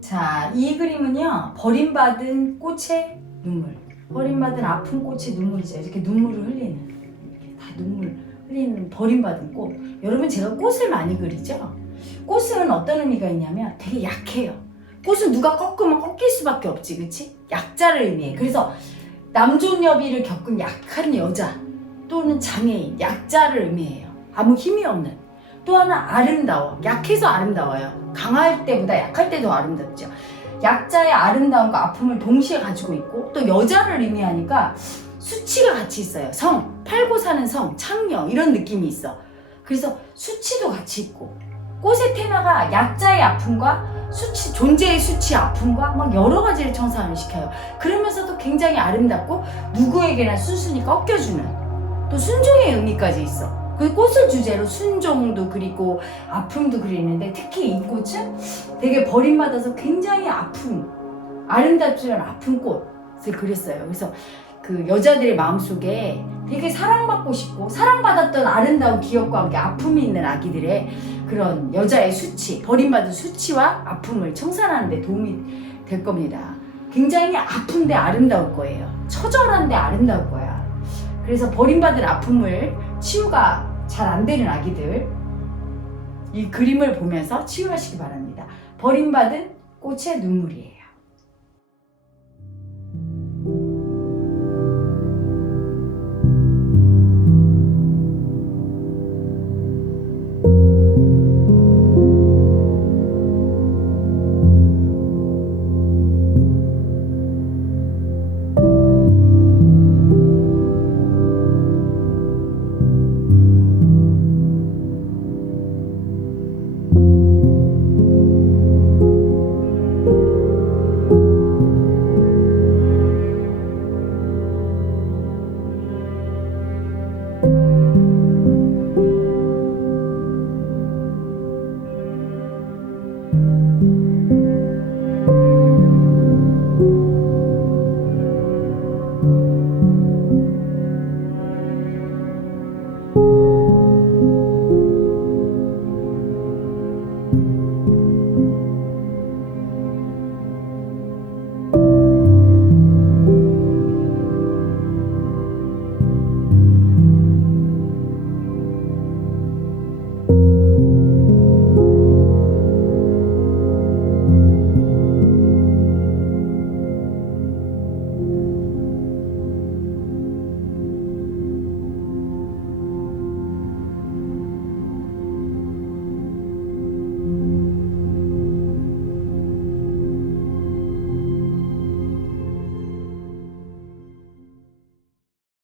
자, 이 그림은요, 버림받은 꽃의 눈물. 버림받은 아픈 꽃의 눈물이죠. 이렇게 눈물을 흘리는. 이렇게 다 눈물 흘리는 버림받은 꽃. 여러분, 제가 꽃을 많이 그리죠? 꽃은 어떤 의미가 있냐면 되게 약해요. 꽃은 누가 꺾으면 꺾일 수밖에 없지, 그치? 약자를 의미해. 그래서 남존여비를 겪은 약한 여자 또는 장애인, 약자를 의미해요. 아무 힘이 없는. 또 하나 아름다워. 약해서 아름다워요. 강할 때보다 약할 때 더 아름답죠. 약자의 아름다움과 아픔을 동시에 가지고 있고 또 여자를 의미하니까 수치가 같이 있어요. 성, 팔고 사는 성, 창녀 이런 느낌이 있어. 그래서 수치도 같이 있고 꽃의 테마가 약자의 아픔과 수치, 존재의 수치, 아픔과 막 여러 가지를 청산을 시켜요. 그러면서도 굉장히 아름답고 누구에게나 순순히 꺾여주는 또 순종의 의미까지 있어. 그 꽃을 주제로 순종도 그리고 아픔도 그리는데 특히 이 꽃은 되게 버림받아서 굉장히 아픈 아름답지만 아픈 꽃을 그렸어요. 그래서 그 여자들의 마음속에 되게 사랑받고 싶고 사랑받았던 아름다운 기억과 함께 아픔이 있는 아기들의 그런 여자의 수치, 버림받은 수치와 아픔을 청산하는 데 도움이 될 겁니다. 굉장히 아픈데 아름다울 거예요. 처절한데 아름다울 거야. 그래서 버림받은 아픔을 치유가 잘 안 되는 아기들 이 그림을 보면서 치유하시기 바랍니다. 버림받은 꽃의 눈물이에요.